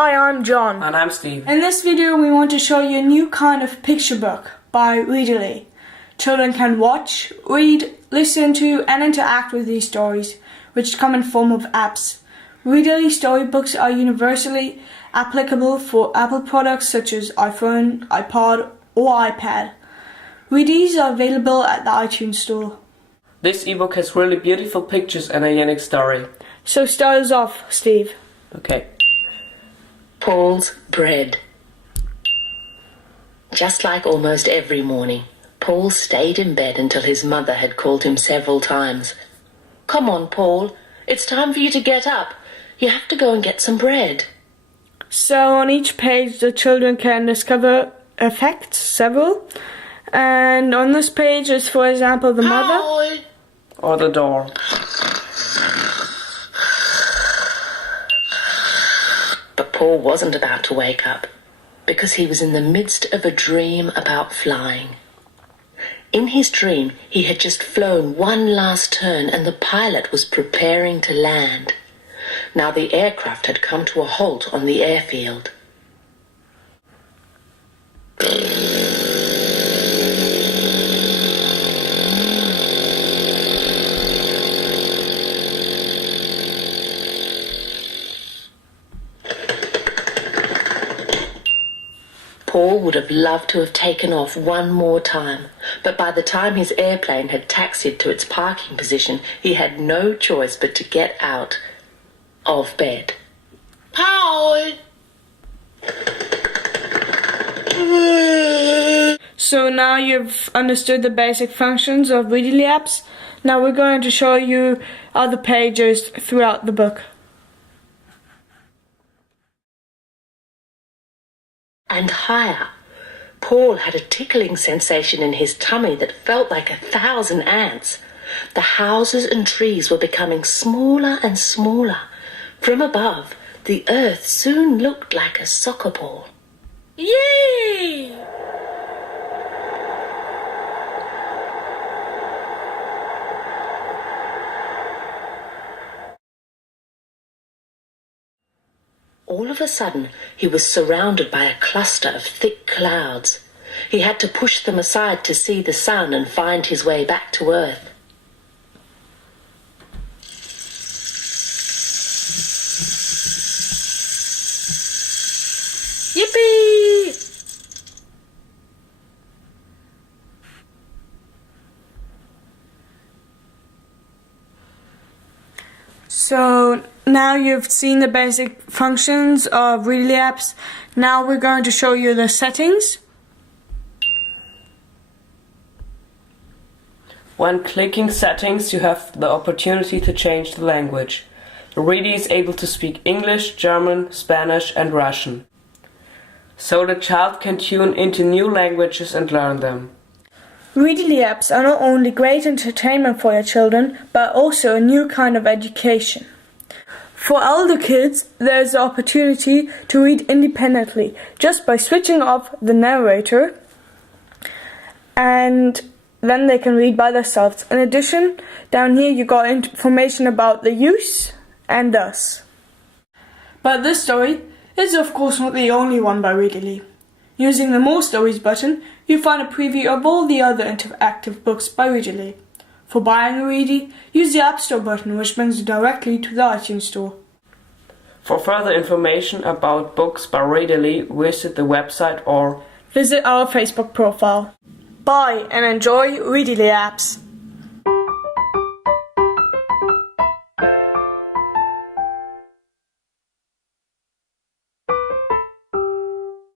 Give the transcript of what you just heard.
Hi, I'm John. And I'm Steve. In this video we want to show you a new kind of picture book by Ridili. Children can watch, read, listen to and interact with these stories, which come in form of apps. Ridili storybooks are universally applicable for Apple products such as iPhone, iPod or iPad. These are available at the iTunes store. This ebook has really beautiful pictures and a unique story. So start us off, Steve. Okay. Paul's bread. Just like almost every morning, Paul stayed in bed until his mother had called him several times. "Come on, Paul, it's time for you to get up. You have to go and get some bread." So on each page the children can discover facts, several. And on this page is, for example, the mother. Hi. Or the door. But Paul wasn't about to wake up, because he was in the midst of a dream about flying. In his dream, he had just flown one last turn and the pilot was preparing to land. Now the aircraft had come to a halt on the airfield. Paul would have loved to have taken off one more time, but by the time his airplane had taxied to its parking position, he had no choice but to get out of bed. Paul! So now you've understood the basic functions of Ridili apps. Now we're going to show you other pages throughout the book. And higher. Paul had a tickling sensation in his tummy that felt like 1,000 ants. The houses and trees were becoming smaller and smaller. From above, the earth soon looked like a soccer ball. Yay! All of a sudden, he was surrounded by a cluster of thick clouds. He had to push them aside to see the sun and find his way back to Earth. Yippee! So now you've seen the basic functions of Ridili apps. Now we're going to show you the settings. When clicking settings, you have the opportunity to change the language. Ridili is able to speak English, German, Spanish and Russian. So the child can tune into new languages and learn them. Ridili apps are not only great entertainment for your children, but also a new kind of education. For older kids, there is the opportunity to read independently just by switching off the narrator, and then they can read by themselves. In addition, down here you got information about the use and us. But this story is of course not the only one by Ridili. Using the More Stories button, you find a preview of all the other interactive books by Ridili. For buying a Ridili, use the App Store button, which brings you directly to the iTunes Store. For further information about books by Ridili, visit the website or visit our Facebook profile. Buy and enjoy Ridili apps.